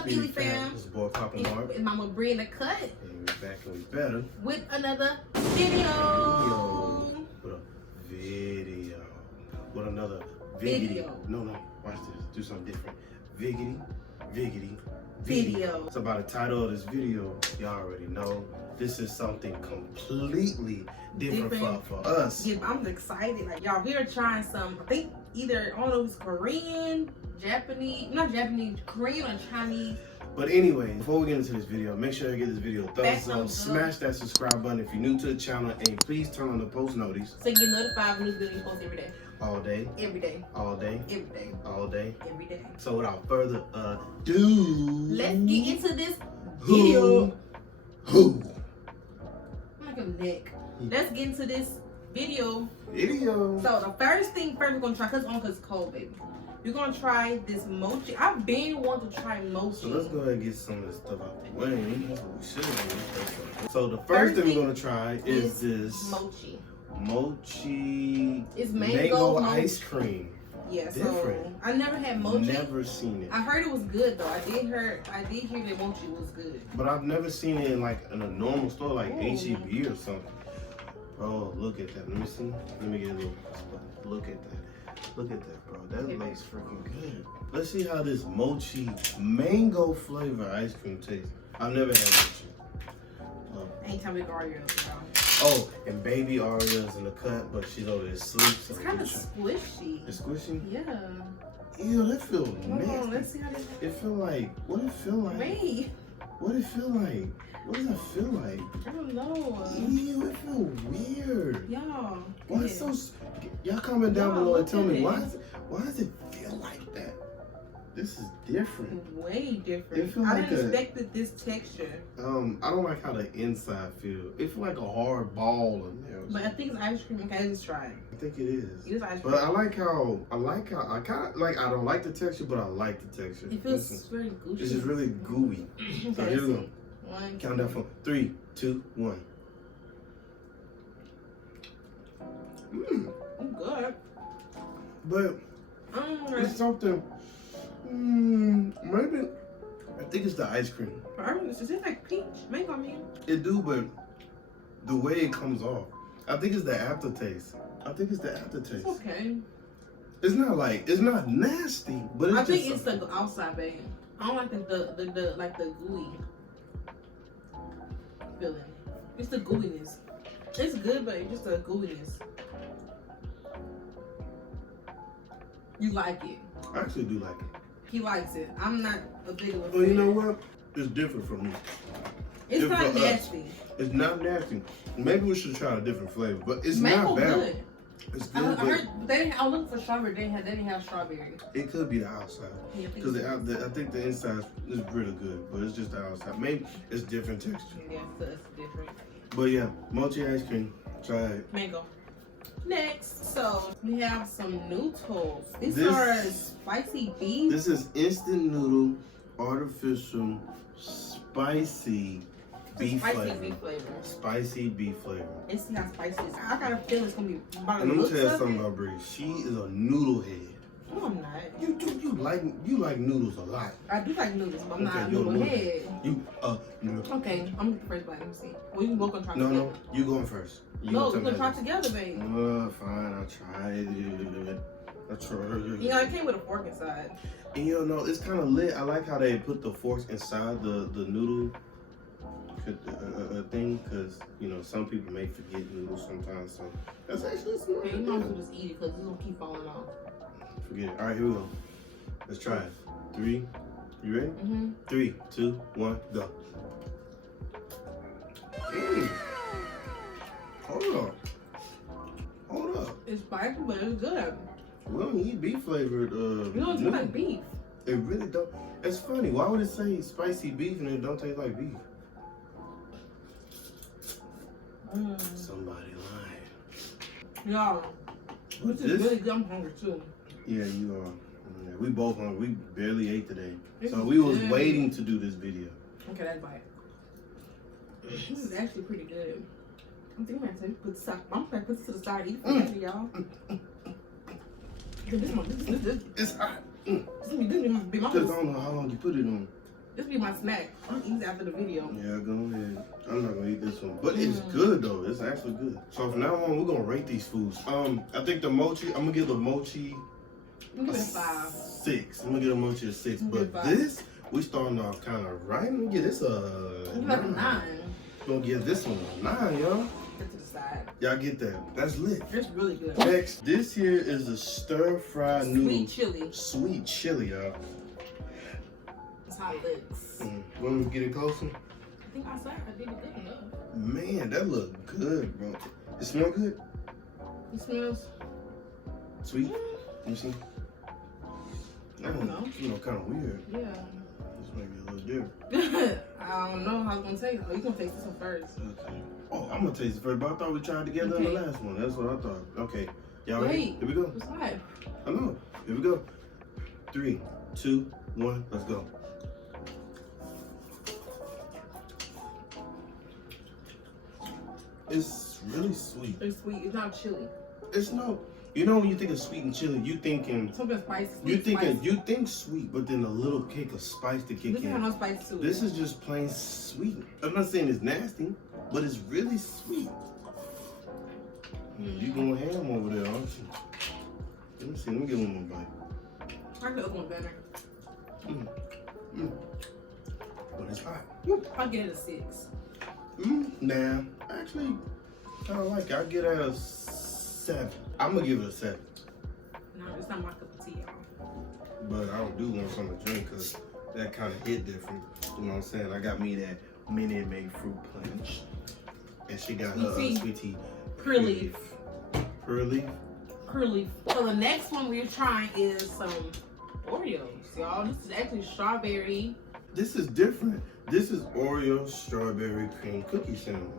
up, Ely fam? This is boy Papa Mark. It's Mama Briana cut. And we're back and we better. With another video. With a video. With another video. No, watch this. Do something different. Viggity. Video. So by the title of this video, y'all already know this is something completely different for us. Yeah, I'm excited. Like, y'all, we are trying some, I think either, I don't know if it's Korean, Japanese, not Japanese, Korean or Chinese. But anyway, before we get into this video, make sure you give this video a thumbs up, smash that subscribe button if you're new to the channel, and please turn on the post notice so you get notified when new videos post every day. All day. Every day. All day. Every day. All day. Every day. So without further ado, let's get into this video. I'm like a neck. Let's get into this video. So the first thing first we're gonna try, cause it's cold, baby. We're gonna try this mochi. I've been wanting to try mochi. So let's go ahead and get some of this stuff out the way. That's what we should do. So the first thing we're gonna try is this mochi. It's mango ice cream. Yeah, different. So I never had mochi. Never seen it. I heard it was good though. I did hear that mochi was good. But I've never seen it in like in a normal store like H-E-B or something. Bro, look at that. Let me see. Let me get a little. Look at that. Look at that, bro. That looks freaking good. Let's see how this mochi mango flavor ice cream tastes. I've never had mochi. Anytime we go Oreo. Oh, and baby Oreo's in the cut, but she's over there asleep. So it's kind of squishy. It's squishy? Yeah. Ew, that feels nasty. Let's see how this. It feel like. What it feel like? Wait. What it feel like? What does it feel like? I don't know. Ew, it feel weird. Y'all. Why it's so? Y'all comment down below and tell me why does it feel like that? This is different. Way different. I didn't expect this texture. I don't like how the inside feel. It feel like a hard ball in there. But I think it's ice cream. Okay, let's try it. I think it is. It is ice cream. But I kind of like. I don't like the texture, but I like the texture. It feels very gooey. This is really gooey. So here we go. Count down from 3, 2, 1. I'm good. But it's something. Maybe I think it's the ice cream. Is it like peach mango? I mean, it do, but the way it comes off, I think it's the aftertaste. It's okay. It's not nasty, but it's I think it's the outside, babe. I don't like the gooey feeling. It's the gooiness. It's good, but it's just the gooiness. You like it? I actually do like it. He likes it. I'm not a big one. Well, you know what? It's different from me. It's not nasty. It's not nasty. Maybe we should try a different flavor, but it's mango not bad. Good. It's good. I heard I was looking for strawberry. They didn't have strawberry. It could be the outside. Because I think the inside is really good, but it's just the outside. Maybe it's different texture. Yeah, so it's different. But yeah, mochi ice cream. Try it. Mango. Next, so we have some Noodles. These are spicy beef. This is instant noodle, artificial, spicy beef flavor. Spicy beef flavor. Let's see how spicy it is. I got a feeling it's gonna be about. And let me tell you something about Bree. She is a noodle head. No, I'm not. You like noodles a lot. I do like noodles, but I'm not a noodle head. Noodle. Okay, I'm the first bite. Let me see. Well, you both gonna try together. No, you going first. We're gonna try together, baby. Fine, I'll try it. Yeah, it came with a fork inside. And you know, it's kind of lit. I like how they put the forks inside the noodle thing, because you know some people may forget noodles sometimes. So that's actually smart. Yeah, you might as well just eat it because it's gonna keep falling off. Forget it. All right, here we go. Let's try it. 3. You ready? 3, 2, 1, go. Hold up. It's spicy, but it's good. We don't eat beef flavored. You don't taste like beef. It really don't. It's funny. Why would it say spicy beef and it don't taste like beef? Somebody lied. Y'all, this is really good. I'm hungry too. Yeah, you are. Yeah, we both hungry. We barely ate today. So we was waiting to do this video. Okay, that's bite. This is actually pretty good. I'm thinking I'm gonna put this to the side. Eat it for y'all. This It's hot. This be my Because I don't know how long you put it on. This be my snack. I'm eating after the video. Yeah, go ahead. I'm not gonna eat this one, but it's good though. It's actually good. So from now on, we're gonna rate these foods. I think the mochi. I'm gonna give the mochi. I'm gonna give it a 5. 6. I'm gonna give the mochi a 6. I'm But this, we starting off kind of right. I'm gonna give this a. I'm gonna give it a 9. Gonna give this one a 9, y'all. Get to the side. Y'all get that? That's lit. It's really good. Next, this here is the stir-fried noodles. Sweet chili. Sweet chili, y'all. That's how it looks. Want me to get it closer? I think I said I did it good enough. Man, that look good, bro. It smell good? It smells Sweet? Let me see. I don't know. You know, kind of weird. Yeah. This might be a little different. I don't know how I was gonna taste. Oh, you gonna taste this one first. Okay. Oh, I'm gonna taste it first, but I thought we tried together in the last one. That's what I thought. Okay. Y'all ready? Here we go. What's that? I know. Here we go. 3, 2, 1, let's go. It's really sweet. It's sweet. It's not chili. It's no. You know when you think of sweet and chili, you thinking something spicy. You think sweet, but then a little kick of spice to kick in. This has no spice to it. This is just plain sweet. I'm not saying it's nasty, but it's really sweet. You going ham over there, aren't you? Let me see. Let me get one more bite. I like the other one better. But it's hot. I'll get it a 6. Nah, actually, I don't like it. I'll get it a 7. I'm gonna give it a 7. No, it's not my cup of tea, y'all. But I do want something to drink because that kind of hit different. You know what I'm saying? I got me that Minute Maid fruit punch. And she got her sweet tea. Curly. Curly? Curly. So the next one we're trying is some Oreos, y'all. This is actually strawberry. This is different. This is Oreo strawberry cream cookie sandwich.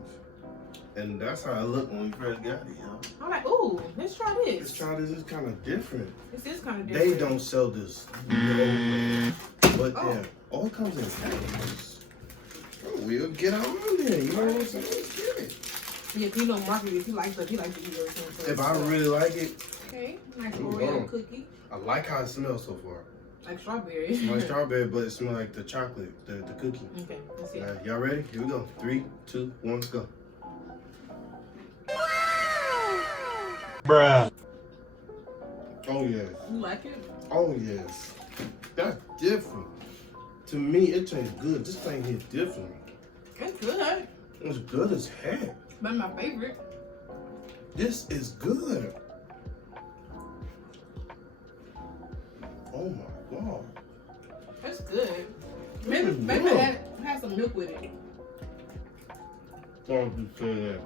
And that's how it looked when we first got it, y'all. I'm like, ooh, let's try this. Let's try this. It's kind of different. This is kind of different. They don't sell this nowhere. But yeah, all it comes in packages. Oh, we'll get on there. You know what I'm saying? Let's get it. Yeah, you know, Marky, if he likes to eat everything. If I really like it. Okay, nice Oreo cookie. I like how it smells so far. Like strawberry. It smells like strawberry, but it smells like the chocolate, the cookie. Okay, let's see. Y'all ready? Here we go. 3, 2, 1, go. Bruh. Oh, yes. You like it? Oh, yes. That's different. To me, it tastes good. This thing hits different. It's good. It's good as heck. But my favorite. This is good. Oh my god. That's good. Maybe have some milk with it. Don't be saying that.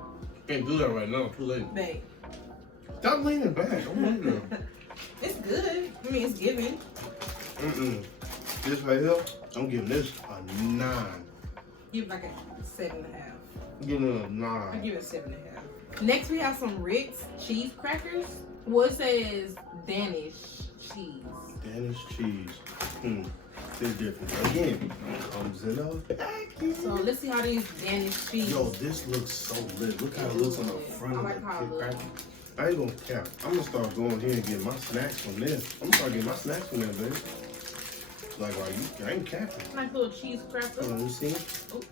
Can't do that right now. Too late. Babe. Stop leaning back. I'm hungry. It's good. I mean, it's giving. This right here, I'm giving this a 9. Give it like a 7.5. I'm giving it a 9. I give it a 7.5. Next, we have some Ritz cheese crackers. Well, it says Danish cheese. Danish cheese. It's different. Again, comes in a package. So let's see how these Danish cheese. Yo, this looks so lit. Look how it looks on the front I of like how it the looks. package. I ain't gonna cap. I'm gonna start going here and getting my snacks from this. I'm gonna start getting my snacks from there, baby. Like, I ain't capping. Nice little cheese cracker. Hold on, you see? Oops.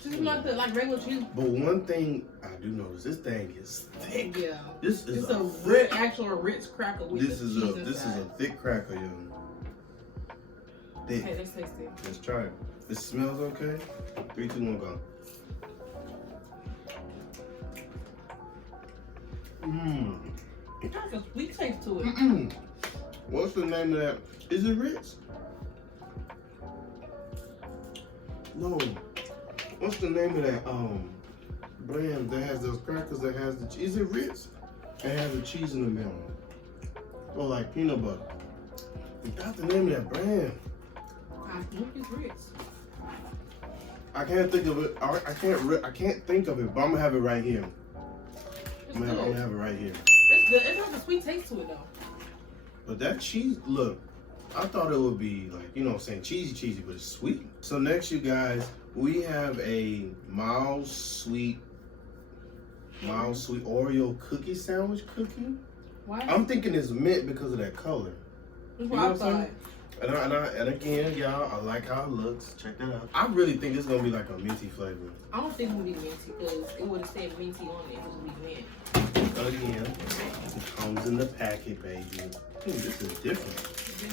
Just like the regular cheese. But one thing I do notice, this thing is thick. Yeah. This is a actual Ritz cracker with this is a thick cracker, yo. Thick. Hey, let's taste it. Let's try it. It smells okay. 3, 2, 1, go. It has a sweet taste to it. What's the name of that? Is it Ritz? No. What's the name of that brand that has those crackers that has the cheese? Is it Ritz? It has the cheese in the middle. Or like peanut butter. That's the name of that brand. I think it's Ritz. I can't think of it. I can't think of it, but I'm gonna have it right here. I'm gonna have it right here. It's good. It has a sweet taste to it though. But that cheese, look, I thought it would be like, you know what I'm saying, cheesy, but it's sweet. So next, you guys, we have a mild sweet Oreo cookie sandwich cookie. Why? I'm thinking it's mint because of that color. That's what I thought. And again, y'all, I like how it looks. Check that out. I really think it's gonna be like a minty flavor. I don't think it's gonna be minty because it would have said minty on it. It was gonna be mint. Again, it comes in the packet, baby. Ooh, this is different.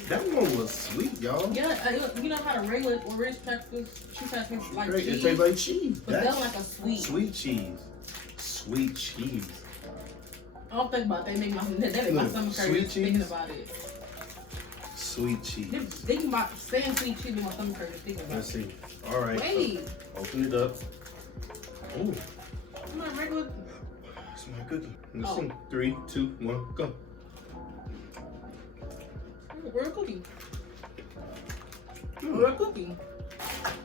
That one was sweet, y'all. Yeah, you know how the regular Oreo crackers, cheese crackers like Great. cheese? It tastes like cheese. But they're like a sweet. Sweet cheese. Sweet cheese. I don't think about that. They make my stomach hurt thinking about it. Sweet cheese. Thinking about saying sweet cheese in my stomach hurt thinking about it. Let's see. All right. Wait. So open it up. Ooh. My regular. It's my cookie. Let's see. 3, 2, 1, go. Real cookie. Real cookie.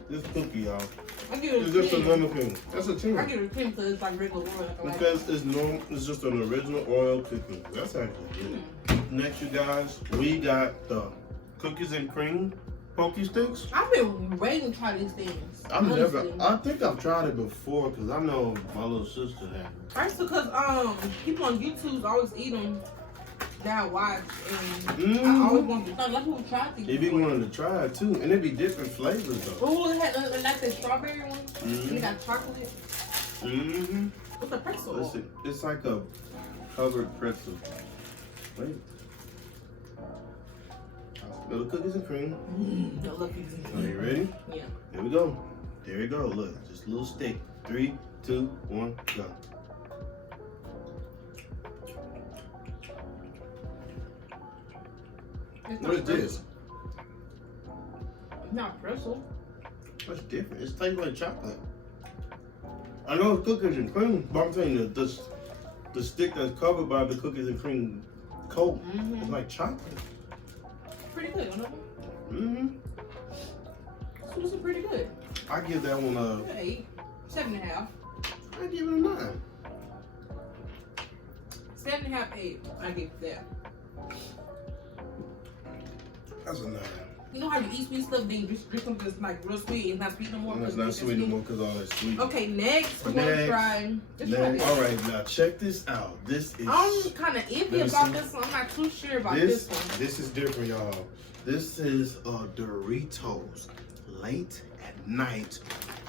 This cookie, y'all. I give it a 10. It's just a normal thing. That's a 10. I give it a 10 because it's like regular Oreo. Because it's normal. It's just an original Oreo cookie. That's actually good. Next, you guys, we got the cookies and cream pokey sticks. I've been waiting to try these things. I think I've tried it before because I know my little sister had. First, because people on YouTube always eat them that I watch, and I always want to. Like people try these. They be wanting to try it too, and it be different flavors though. Oh, it had like the strawberry one. And it got chocolate. What's the pretzel? Listen, it's like a covered pretzel. Wait. Little cookies and cream. Are you ready? Yeah. Here we go. There we go. Look, just a little stick. 3, 2, 1, go. What is this? It's not pretzel. That's different. It tastes like chocolate. I know it's cookies and cream, but I'm saying the stick that's covered by the cookies and cream coat is like chocolate. Pretty good, you know? This is pretty good. I give that one a 8, 7.5. I give it a 9. 7.5, 8. I give that. That's a 9. You know how you eat sweet stuff, then you just drink something that's like real sweet. It's not sweet no more. It's not sweet no more because all that sweet. Okay, next we're gonna try. All right, now check this out. This is. I'm kind of iffy about this one. I'm not too sure about this one. This is different, y'all. This is Doritos late at night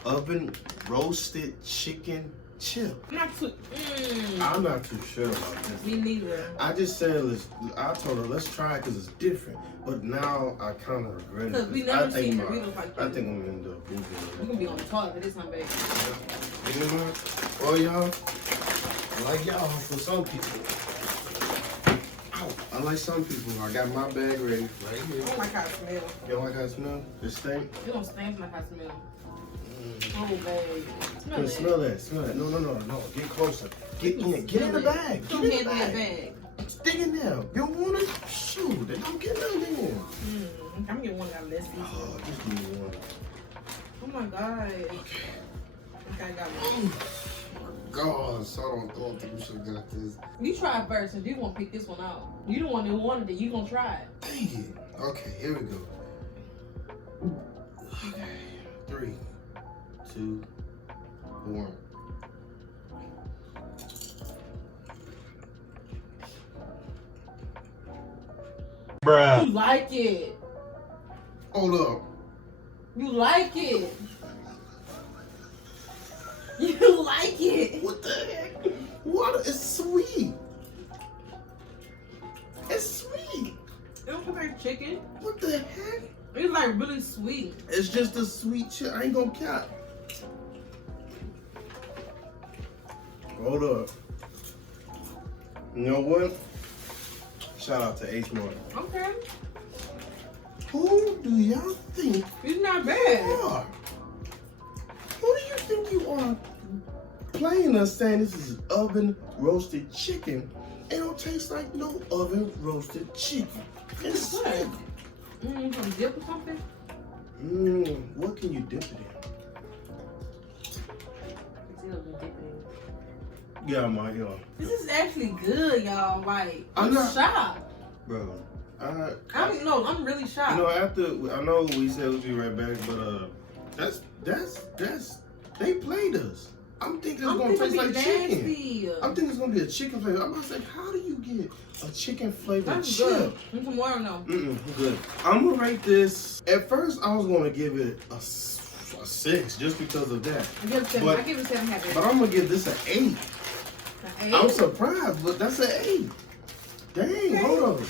oven roasted chicken chip. I'm not too sure about this. Me neither. I just said I told her let's try it because it's different, but now I kind of regret it. Because we never seen Doritos like this. I think I'm gonna end up moving. We're gonna be on the toilet for this one, baby. You know what? Well, y'all, I like y'all for some people. Ow. I like some people. I got my bag ready right here. I don't like how it smells. You don't like how it smells? It stink? It don't stink like how it smells. Oh, babe. Smell that. Smell that. No. Get closer. Get in. Get in the bag. Get in the bag. Stick in there. You don't want it? Shoot. Then don't get none in. I'm gonna get one that less. Oh, just give me one. Oh my God. Okay. I got one. God, so I don't think we should have got this. You try it first, and you gonna pick this one out. You the one that wanted it. You gonna try it. Dang it. Okay, here we go. Okay. 3, 2, 1. Bruh. You like it. Hold up. You like it. You like it. What the heck? What? It's sweet. It's sweet. It don't taste like chicken. What the heck? It's like really sweet. It's just a sweet chip. I ain't gonna cap. Hold up. You know what? Shout out to H Martin. Okay. Who do y'all think It's not you bad. are? Who do you think you are playing us saying this is oven roasted chicken? It don't taste like no oven roasted chicken. It's sick. Some dip or something? What can you dip it in? Yeah, This is actually good, y'all. Like, I'm not shocked. Bro, I'm really shocked. You know, I know we said we'll be right back, but they played us. I'm thinking it's gonna taste like chicken. nasty. I'm thinking it's gonna be a chicken flavor. I'm about to say, how do you get a chicken flavored That's chip? good. Need some more or no? Good. I'm gonna rate this. At first, I was gonna give it a 6 just because of that. I give it 7. I give it 7.5. But I'm gonna give this an 8. An 8? I'm surprised, but that's an 8. Dang, Okay. hold on.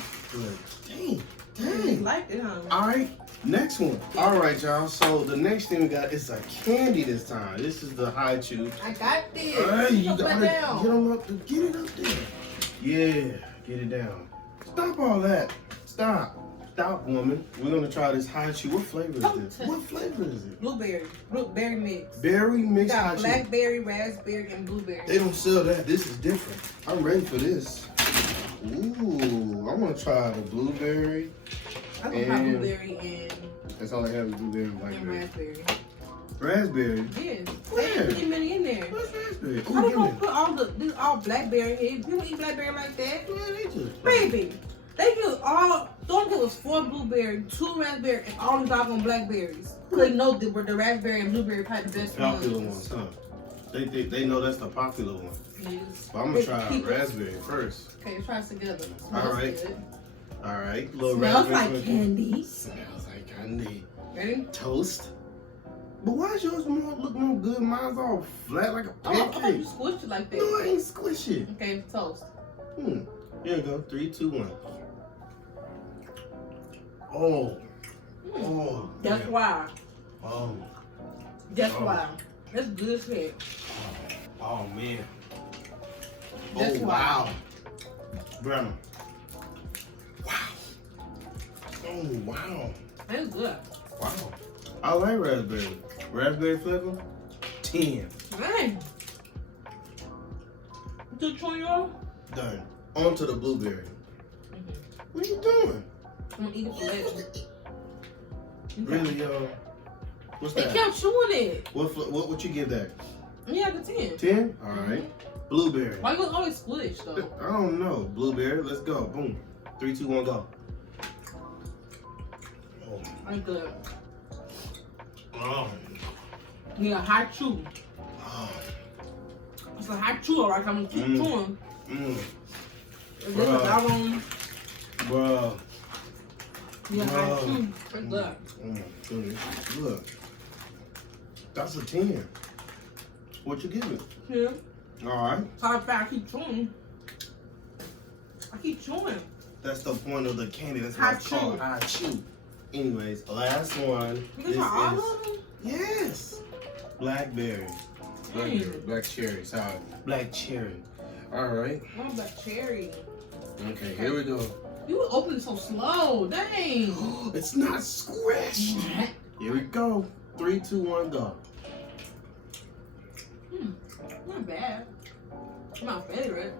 Dang. Like it, huh? All right, next one. All right, y'all. So the next thing we got is a candy this time. This is the high chew. I got this. You Put gotta it down. get them up. Get it up there. Yeah, get it down. Stop all that. Stop, woman. We're gonna try this high chew. What flavor is this? What flavor is it? Blueberry mix. Berry mix high Got chew. blackberry, raspberry, and blueberry. They don't sell that. This is different. I'm ready for this. Ooh, I want to try the blueberry. I don't have blueberry and That's all I have is blueberry and blackberry. raspberry. Raspberry? Yes. Where? They put many in there. What's raspberry? How they gonna put all blackberry in here? People eat blackberry like that? Man, they just... Baby, they give don't give us 4 blueberry, 2 raspberry, and all the doggone blackberries. Cause they know the raspberry and blueberry probably the best Popular ones. ones, huh? They know that's the popular one. Yes. But I'm gonna try raspberry first. Okay, try it together. All right. Good. All right, little Smells raspberry. like candy. Smells like candy. Ready? Toast. But why does yours look more good? Mine's all flat like a Oh, I thought pancake. you squished it like that. No, I ain't squishy. Okay, toast. Here you go. 3, 2, 1. Oh. Oh. That's yeah. why. Oh. That's why. That's good shit. Oh man. That's Oh why. wow. Briana. Wow. Oh wow. That's good. Wow. I like raspberry. Raspberry flavor? 10. Man. You took yours? Done. On to the blueberry. What are you doing? I'm gonna eat it for later. Really, y'all? What's They that? kept chewing it. What would you give that? Yeah, the 10. 10? Alright. Blueberry. Why you always squish though? I don't know. Blueberry. Let's go. Boom. 3, 2, 1, go. Oh. I'm good. Oh. Yeah, high chew. Oh. It's a high chew, alright. I'm gonna keep chewing. If there's a doggone, Bruh. yeah, high chew. It's good. Oh my goodness. Look. That's a 10. What you give it? Yeah. Alright. So I keep chewing. I keep chewing. That's the point of the candy. That's High why it's called chew. high chew. Anyways, last one. You This can try all is of them? yes. Blackberry. Blackberry. Black cherry. Sorry. Black cherry. Alright. Oh, black cherry. Okay, here we go. You open it so slow. Dang. It's not squished. Here we go. 3, 2, 1, go. Not bad. It's my favorite.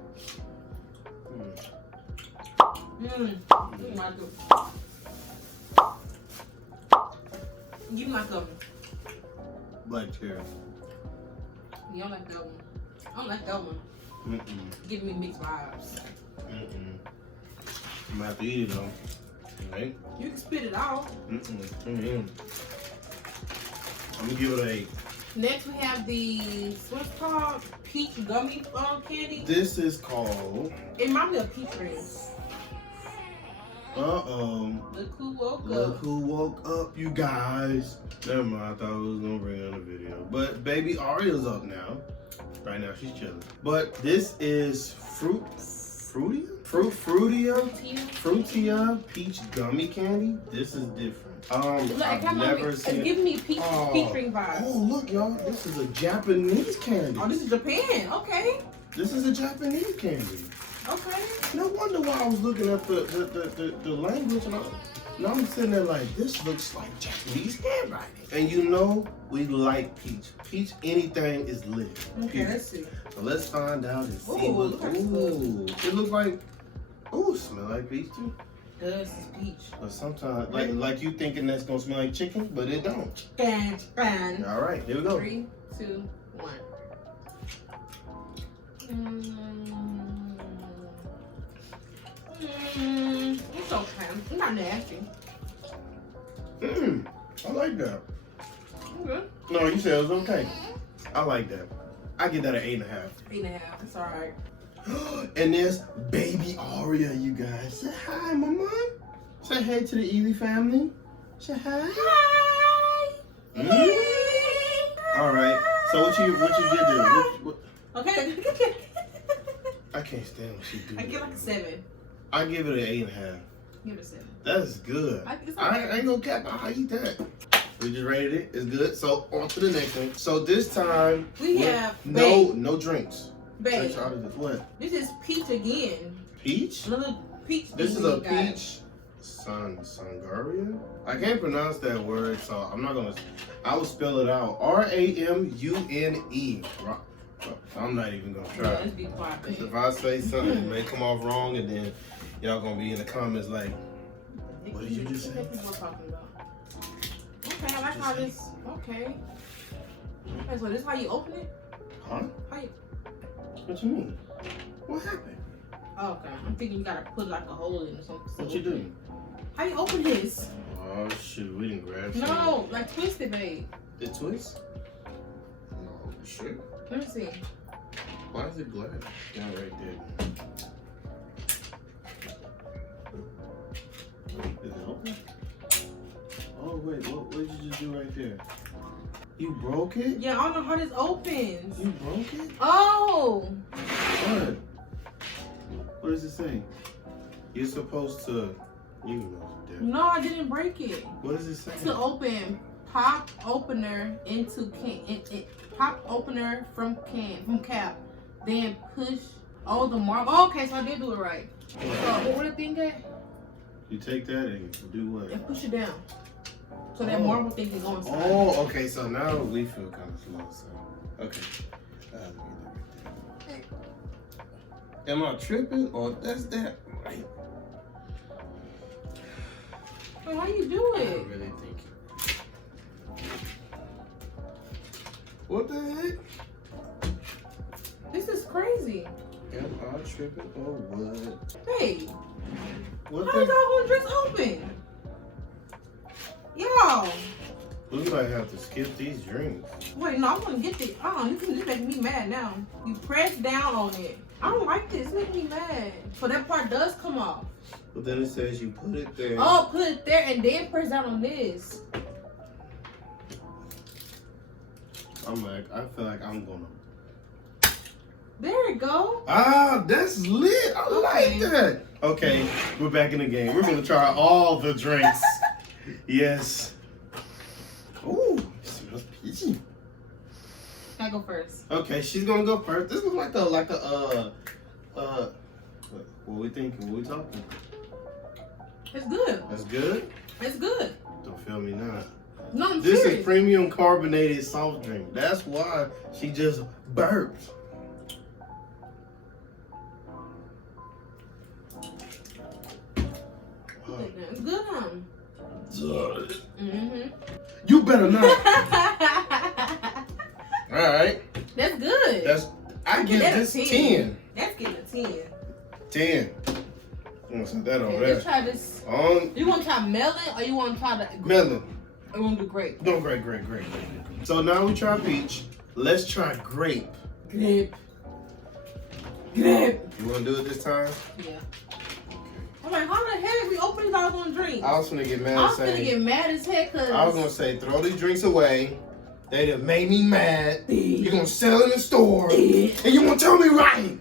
My good. You like them. Black cherry. You don't like that one. I don't like that one. Give me mixed vibes. I'm gonna have to eat it though. Right? You can spit it out. I'm gonna give it an 8. Next we have the what's it called peach gummy candy. This is called. It reminds me of peach rings. Look who woke up, you guys. Never mind, I thought I was gonna bring it on the video. But baby Oreo's up now. Right now she's chilling. But this is Frutia peach gummy candy. This is different. I've never seen. It's giving me peach ring vibes. Oh look, y'all, this is a Japanese candy. Oh, this is Japan. Okay. This is a Japanese candy. Okay. No wonder why I was looking at the language and I'm sitting there like, this looks like Japanese handwriting. And you know, we like peach. Peach, anything is lit. Okay, let's see. So let's find out and see what. It looks like. Ooh, smell like peach too. This is peach. But sometimes, like you thinking that's gonna smell like chicken, but it don't. Chicken. All right, here we go. 3, 2, 1. It's okay. It's not nasty. I like that. Okay. No, you said it was okay. I like that. I give that an 8.5. 8.5. It's alright. And there's baby Oreo, you guys. Say hi, mama. Say hey to the Easy family. Say hi. Hi. All right. So what you did there? What? Okay. I can't stand when she do I that. give like a 7. I give it an 8.5. Give it a 7. That's good. I ain't gonna cap. I'll eat that. We just rated it. It's good. So on to the next one. So this time we have no drinks. Babe. What? This is peach again. Peach? Another peach. This is a peach sangaria. I can't pronounce that word, so I'm not gonna. I will spell it out. Ramune. I'm not even gonna try. Yeah, let's be quiet, babe. If I say something, it may come off wrong, and then y'all gonna be in the comments like, "What did you just say?" Okay, I like how this. Okay. Okay, so this is how you open it? Huh? How you? What you mean? What happened? Oh, okay. I'm thinking you gotta put like a hole in it or something. What you do? How you open this? Oh shoot, we didn't grab. No, like twist it, babe. The twist? No, shit. Let me see. Why is it glass? Down right there. Is it open? Oh wait, what did you just do right there? You broke it? Yeah, I don't know how this opens. You broke it? Oh! What? What does it say? You're supposed to. You know. No, I didn't break it. What does it say? To open, pop opener into can. Pop opener from cap. Then push. Oh, the marble. Oh, okay, so I did do it right. So what the thing at? You take that and do what? And push it down. So that marble thing can go inside. Oh, okay. So now we feel kind of slow. So, okay. Am I tripping or that's that right? Wait, how you do I it? really think. What the heck? This is crazy. Am I tripping or what? Hey, What how the? y'all gonna just open? Y'all. We might have to skip these drinks. Wait, no, I want to get this. Oh, this is making me mad now. You press down on it. I don't like this. It's making me mad. So that part does come off. But then it says you put it there. Oh, put it there and then press down on this. I feel like I'm gonna. There you go. Ah, that's lit. I Okay. like that. Okay, we're back in the game. We're gonna try all the drinks. Yes. Ooh, it smells peachy. I go first. Okay, she's gonna go first. This looks like a what we thinking? What we talking? It's good. That's good. It's good. Don't feel me now. No, I'm This serious. is premium carbonated soft drink. That's why she just burped. It's good, Mm-hmm. You better not. All right. That's good. I give this 10. That's getting a 10. 10. I'm gonna set that on Okay, there. let's try this. On You want to try melon or you want to try the melon. Or you want to do grape? No, great. So now we try peach. Let's try grape. Grape. Grape. You wanna do it this time? Yeah. I'm like, how the heck we open these all gonna drink? I was gonna get mad. I was gonna get mad as heck because I was gonna say throw these drinks away. They done made me mad. You're gonna sell in the store, and you won't tell me right.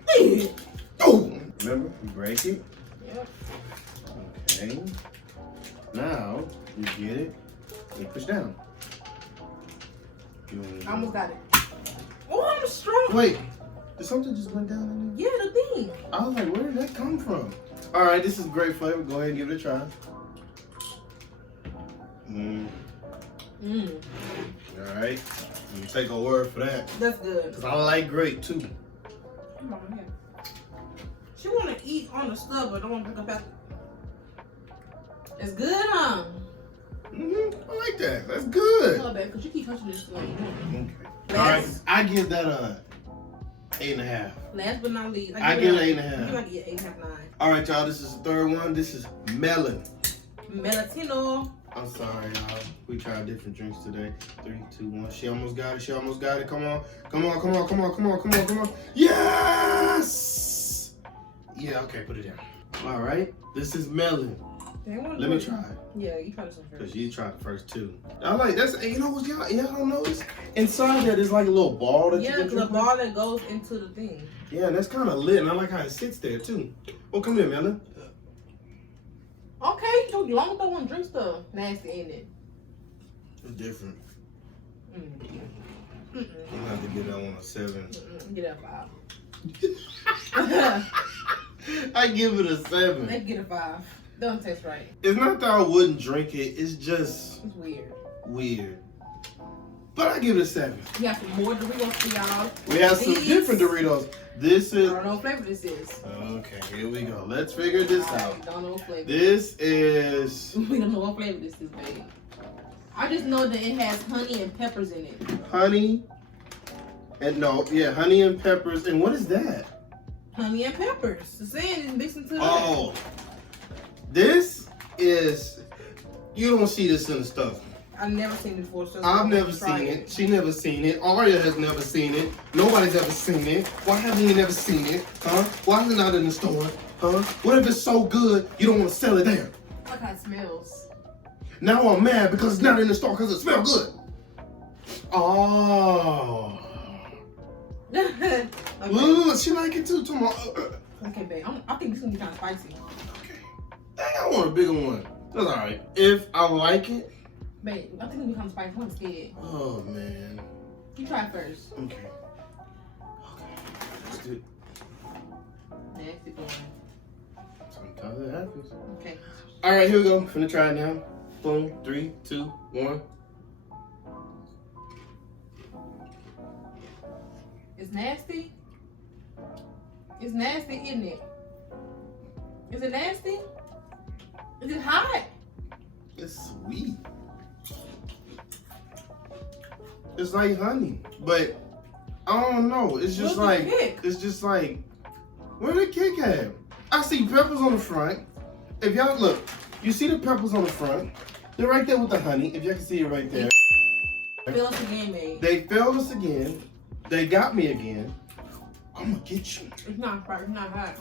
Oh, remember you break it. Yep. Okay. Now you get it. You push down. I almost got it. Oh, I'm strong. Wait, did something just went down in there? Yeah, the thing. I was like, where did that come from? All right, this is great flavor. Go ahead and give it a try. All right, you take a word for that. That's good. Cause I like grape too. Come on here. She wanna eat on the stub, but don't wanna pick up after. It's good, huh? I like that. That's good. Love it, cause you keep touching this stuff. Okay. All right, I give that a 8.5. Last but not least, I give it an You 8.5. like it 8.5, 9. All right, y'all. This is the third one. This is melon. Melatino. I'm sorry, y'all. We tried different drinks today. 3, 2, 1. She almost got it. She almost got it. Come on. Come on, come on, come on, come on, come on, come on. Yes! Yeah, okay, put it down. All right. This is melon. Let me try it. Yeah, you try this one first. Because you tried it first, too. I like that's, you know what, y'all don't notice? Inside that is like a little ball that you can drink. Yeah, the ball that goes into the thing. Yeah, and that's kind of lit, and I like how it sits there, too. Well, come here, melon. Okay, you long throw one drink stuff. Nasty, ain't it? It's different. Mm-mm. I'm gonna have to give that one a 7. Get a 5. I give it a 7. Let's get a 5. Doesn't taste right. It's not that I wouldn't drink it. It's just It's weird. weird. But I give it a 7. We got some more Doritos for y'all. We have some different Doritos. This is. I don't know what flavor this is. Okay, here we go. Let's figure this out. Don't know what flavor. This is. We don't know what flavor this is, babe. I just know that it has honey and peppers in it. Honey. And no, yeah, honey and peppers. And what is that? Honey and peppers. The sand is mixing to Oh. This is. You don't see this in the stuff. I've never seen it before. So I've never seen it. She never seen it. Oreo has never seen it. Nobody's ever seen it. Why haven't you never seen it? Huh? Why is it not in the store? Huh? What if it's so good you don't want to sell it there? Look how it smells. Now I'm mad because it's not in the store because it smells good. Oh. Okay. Ooh, she like it too. Okay, babe. I think this is gonna be kind of spicy. Okay. Dang, I want a bigger one. That's all right. If I like it. Babe, I think it's gonna be kind of spicy. I'm scared. Oh, man. You try it first. Okay. Okay. Let's do it. Nasty boy. Sometimes it happens. Okay. All right, here we go. Finna try it now. Boom. 3, 2, 1. It's nasty. It's nasty, isn't it? Is it nasty? Is it hot? It's sweet. It's like honey, but I don't know. It's just What's like the kick? it's just like where the kick at? I see peppers on the front. If y'all look, you see the peppers on the front. They're right there with the honey. If y'all can see it right there. Fail us again, babe. They failed us again. They got me again. I'm gonna get you. It's not spicy. It's not hot.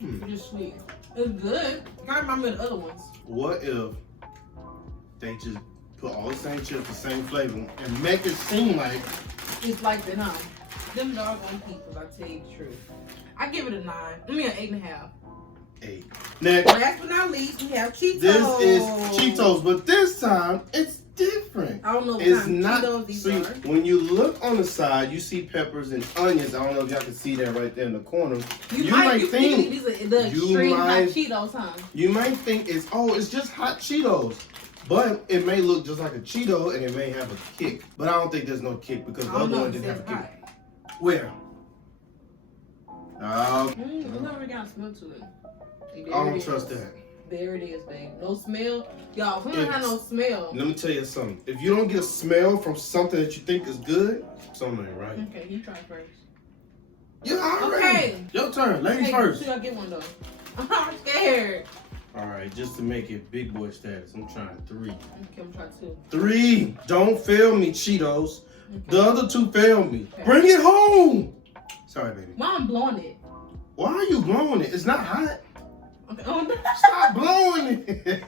Hmm. It's just sweet. It's good. Kind of remind me of the other ones. What if they just put all the same chips, the same flavor, and make it seem like It's like that, huh? Them doggone people, I tell you the truth. I give it a 9. I mean, an 8.5. 8? Next. Last but not least, we have Cheetos. This is Cheetos, but this time it's different. I don't know what It's kind not. of Cheetos these See, are. when you look on the side, you see peppers and onions. I don't know if y'all can see that right there in the corner. You might think these are the extreme hot Cheetos, huh? You might think it's just hot Cheetos, but it may look just like a Cheeto and it may have a kick. But I don't think there's no kick because the other one didn't have a kick. Where? It never really got a smell to it. I don't trust that. There it is, babe. No smell. Y'all, we don't have no smell. Let me tell you something. If you don't get a smell from something that you think is good, something ain't right. Okay, you try first. Yeah, all right. Okay. Your turn. Ladies first. See, I get one though. I'm scared. All right, just to make it big boy status, I'm trying 3. Okay, I'm trying 2. 3. Don't fail me, Cheetos. Okay. The other 2 failed me. Okay. Bring it home. Sorry, baby. Why I'm blowing it? Why are you blowing it? It's not hot. Okay. Oh, no. Stop blowing it.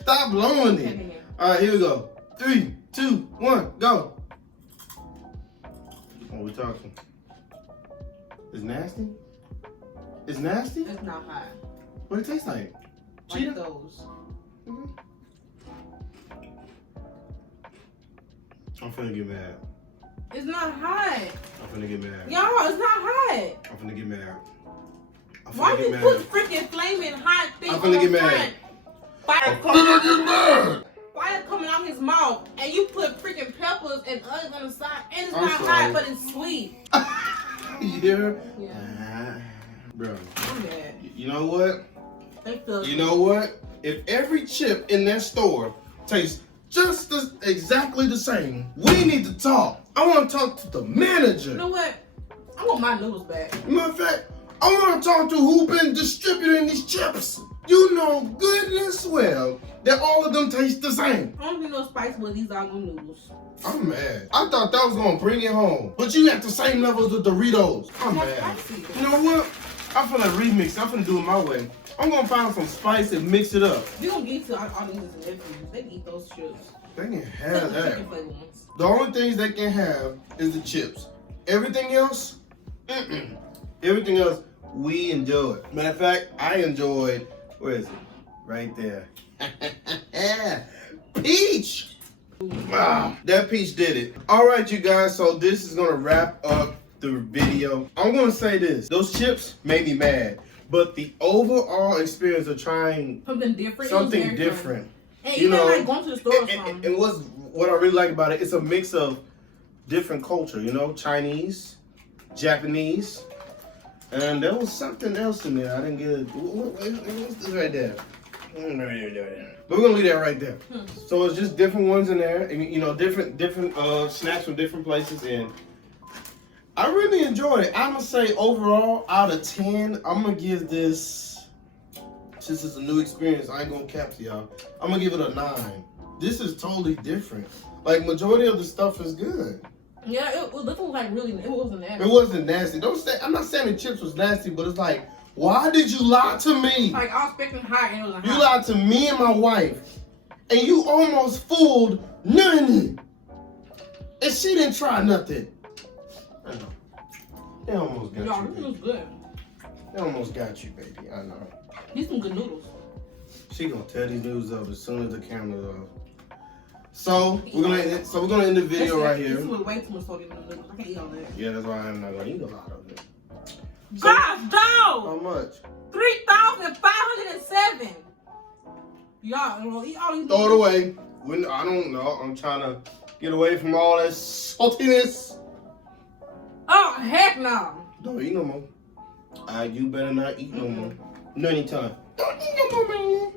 Stop blowing it. Okay. All right, here we go. 3, 2, 1, go. What we talking? It's nasty? It's nasty? It's not hot. What it taste like? Like Cheetos? those. I'm finna get mad. It's not hot. I'm finna get mad. Y'all, it's not hot. I'm finna get mad. I'm Why finna you get put mad. freaking flaming hot thing I'm on finna the get mad. front? I'm finna get mad. Fire coming out his mouth, and you put freaking peppers and onions on the side, and it's I'm not sorry. hot, but it's sweet. Yeah. Yeah, Bro, I'm mad. you know what? They feel You know what? If every chip in that store tastes just exactly the same, we need to talk. I want to talk to the manager. You know what? I want my noodles back. Matter of fact, I want to talk to who been distributing these chips. You know goodness well that all of them taste the same. I don't think no spice, but these are no noodles. I'm mad. I thought that was gonna bring it home. But you at the same level as the Doritos. I'm mad. You know what? I feel like remix. I'm finna do it my way. I'm gonna find some spice and mix it up. You gonna get to our nieces and nephews. They can eat those chips. They can have that. Chicken flavor ones. The only things they can have is the chips. Everything else, everything else, we enjoy. Matter of fact, I enjoyed, where is it? Right there. Peach! Wow, that peach did it. All right, you guys, so this is gonna wrap up the video. I'm gonna say this. Those chips made me mad, but the overall experience of trying something different. And you know, like going to the store or something. And what I really like about it, it's a mix of different culture, you know, Chinese, Japanese, and there was something else in there. I didn't get it. What's this right there? But we're gonna leave that right there. So it's just different ones in there, and you know, different snacks from different places, and I really enjoyed it. I'm gonna say overall, out of 10, I'm gonna give this, since it's a new experience, I ain't gonna cap to y'all, I'm gonna give it a 9. This is totally different. Like, majority of the stuff is good. Yeah, it looked like really, it wasn't nasty. It wasn't nasty. Don't say, I'm not saying the chips was nasty, but it's like, why did you lie to me? Like, I was expecting high and it was high. You lied to me and my wife, and you almost fooled Nani. And she didn't try nothing. I know. They almost got you, this was good. They almost got you, baby. I know. These some good noodles. She gonna tear these noodles up as soon as the camera's off. So we're gonna end the video right here. This was way too much salt in the noodles. I can't eat all that. Yeah, that's why I'm not gonna eat a lot of it. So, gosh, dog! how much? 3,507. Y'all, you know, eat all these. Throw it away. I don't know. I'm trying to get away from all that saltiness. Oh heck no! Don't eat no more. You better not eat no more. No anytime. Don't eat no more, man.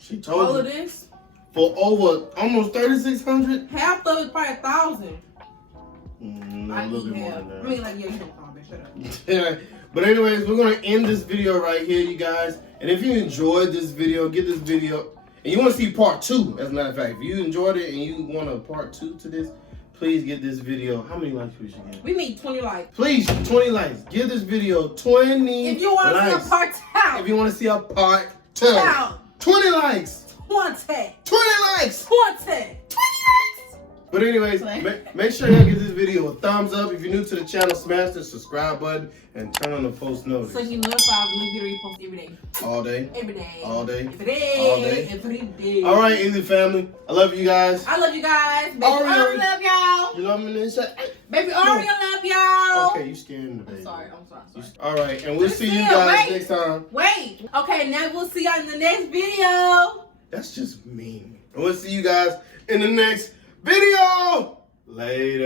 She told all you. of this For over almost 3,600. half of it's probably 1,000. A little bit more than that. I mean, like, yeah, you don't call me. Shut up. Yeah. But anyways, we're gonna end this video right here, you guys. And if you enjoyed this video, get this video, and you want to see part 2, as a matter of fact, if you enjoyed it and you want a part 2 to this, please give this video. How many likes we should get? We need 20 likes. Please, 20 likes. Give this video 20 if you want to see a part 2. If you want to see a part 2. 20 likes. 20 likes. 20 likes. But anyways, make sure y'all give this video a thumbs up. If you're new to the channel, smash the subscribe button and turn on the post notice. So you notify of the new video you post every day. All day. Every day. All day. Every day. All day. Every day. All right, Easy family. I love you guys. I love you guys. Baby Oreo love y'all. You love me inside? Baby Oreo love y'all. Okay, you scaring the baby. I'm sorry. All right, and we'll see you guys next time. Wait. Okay, now we'll see y'all in the next video. That's just mean. And we'll see you guys in the next video. Later.